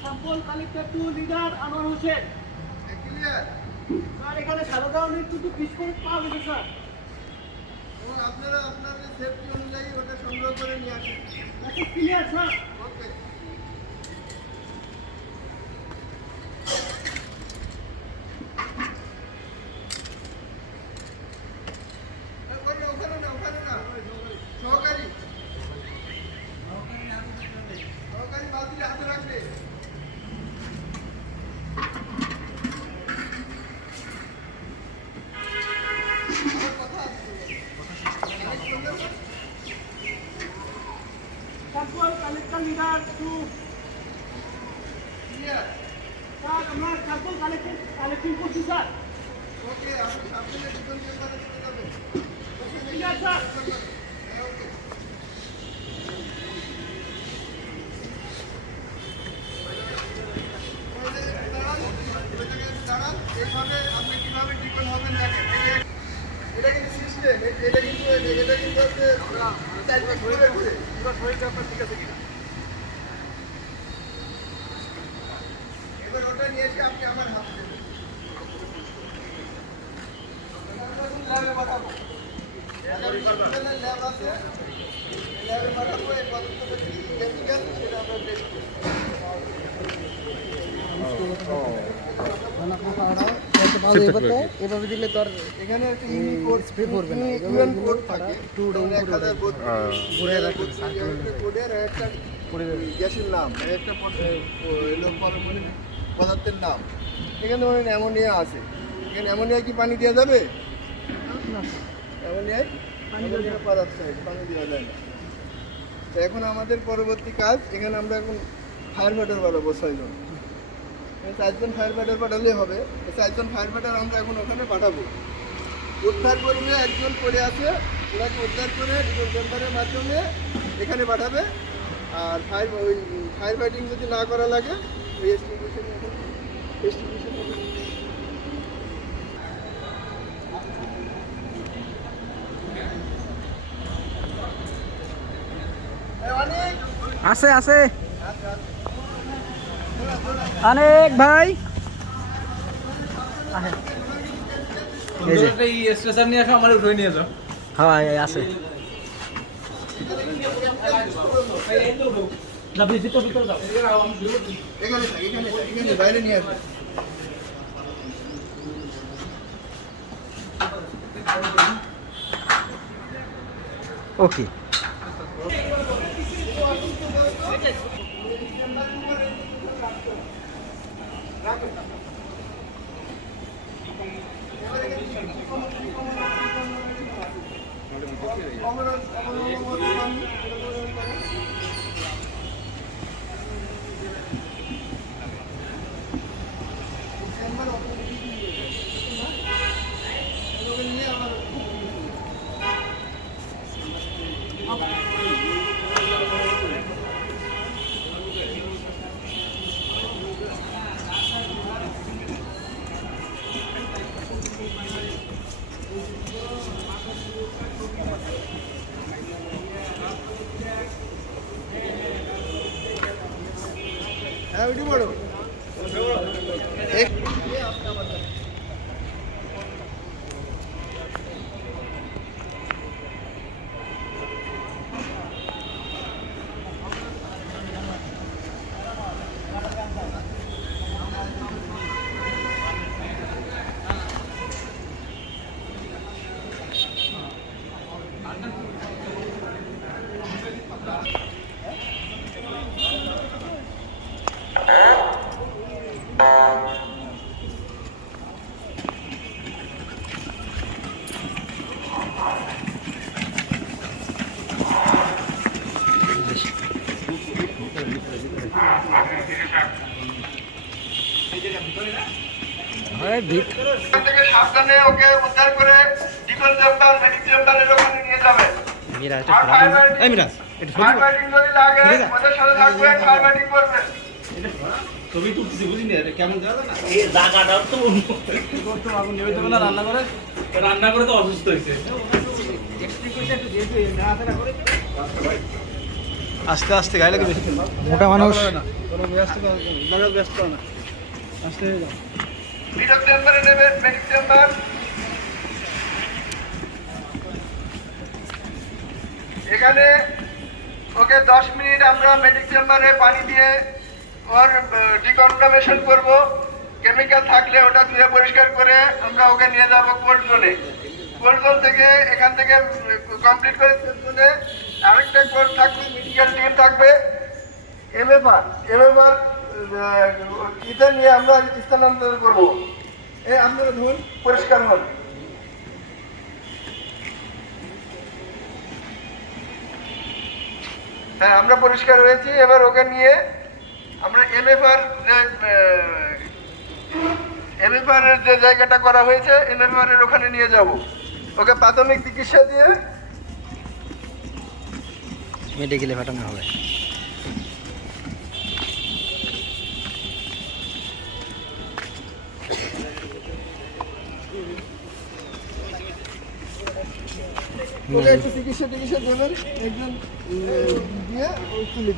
Sample collector two leader Anwar Hossain sir এখানে সাদা ধরনের পিস করে পাওয়া গেছে স্যার। এবং আপনারা আপনাদের সেফটি অনুযায়ী ওটা সংগ্রহ করে নিয়ে আসেন। ক্লিয়ার স্যার ওকে ওখানে ওখানে না ওখানে না সহকারী সহকারী বালতিটা হাতে রাখবে আমার কথা আছে স্যাম্পল কালেক্টর টু স্যার আমরা স্যাম্পল কালেক্টর কালেক্টিং করছি স্যার? ওকে আপনি সামনে দুজন চেম্বারে চলে যাবেন। Okay clear sir. হ্যাঁ এইভাবে আপনি কীভাবে ডিপেন্ড হবেন দেখেন এটা কিন্তু সিস্টেম এটা কিন্তু এটা কিন্তু হচ্ছে ঘুরে ঘুরে এবার ওটা নিয়ে এসে আপনি আমার হাতে দেবেন ল্যাবে পাঠাবো ল্যাব আছে ল্যাবে পাঠাবো এই পদার্থটা কি কেমিক্যাল সেটা আমরা টেস্ট করব এভাবে দিলে তো এখানে একটা ইউনিক কোড স্প্রে করবে না। ইউএন কোড থাকে। টু ডাউন এক ঘুরে রাখবে, একটা কোডের একটা গ্যাসের নাম। একটা এলো পারমাণবিক পদার্থের নাম। এখানে অ্যামোনিয়া আছে। এখানে অ্যামোনিয়া কি পানি দেওয়া যাবে? অ্যামোনিয়ায়? অ্যামোনিয়া পদার্থ পানি দেওয়া যায় না। তো এখন আমাদের পরবর্তী কাজ এখানে আমরা এখন ফায়ার ফাইটার বাড়াবো ছয়জন। চারজন ফায়ার ফাইটার পাঠালেই হবে। চারজন ফায়ার ফাইটার আমরা এখন ওখানে পাঠাবো। উদ্ধার করবে একজন পড়ে আছে ওনাকে উদ্ধার করে ডিজেল সেন্টারের মাধ্যমে এখানে পাঠাবে। আর ফায়ার ওই ফায়ার ফাইটিং যদি না করা লাগে ওই এক্সটিংগুইশন এক্সটিংগুইশন আছে আছে। অনেক ভাই। এই যে। এই স্টেশন নিয়ে আসো আমার উঠে নিয়ে যাও। হ্যাঁ এই আছে। যাবি ভিতর ভিতর যাও এখানে থাক, এখানে থাক, এখানে বাইরে নিয়ে আসবে ওকে হ্যাঁ ಇಡಿ ಮಾಡು থেকে সাবধানে ওকে উদ্ধার করে ডিকল চেম্বার মেডিক চেম্বারের ওখানে নিয়ে যাবেন আর ফায়ার ফাইটিং ফায়ার ফাইটিং যদি লাগে ওদের সাথে থাকবেন ফায়ার ফাইটিং করবেন। ছবি তুলতেছি বুঝিনি কেমন যাবে না? এই জায়গাটাও তো করতে আগুন নেবে তো না রান্না করে? রান্না করে তো অসুস্থ হয়েছে। আস্তে আস্তে গায়ে লাগে বেশি। মোটা মানুষ। ব্যস্ত ব্যস্ত না। আস্তে। যাও চেম্বারে মেডিক চেম্বার এখানে ওকে দশ মিনিট আমরা মেডিক চেম্বারে পানি দিয়ে ওর ডিকন্টামিনেশন করব। কেমিক্যাল থাকলে ওটা ধুয়ে পরিষ্কার করে আমরা ওকে নিয়ে যাব কোল্ড জোনে কোল্ড জোন থেকে এখান থেকে কমপ্লিট করে জোনে আরেকটা কোল্ড থাকবে মেডিকেল টিম থাকবে। এমএফআর এমএফআর নিয়ে আমরা স্থানান্তর করব। এই আপনারা ধরুন, পরিষ্কার হন। হ্যাঁ আমরা পরিষ্কার হয়েছি। এবার ওকে নিয়ে আমরা এমএফআর এমএফআর এর যে জায়গাটা করা হয়েছে এমএফআর এর ওখানে নিয়ে যাব। ওকে প্রাথমিক চিকিৎসা দিয়ে মেডিকেলে পাঠানো হবে। একটু চিকিৎসা টিকিৎসা দেবেন একজন দিয়ে তুলে।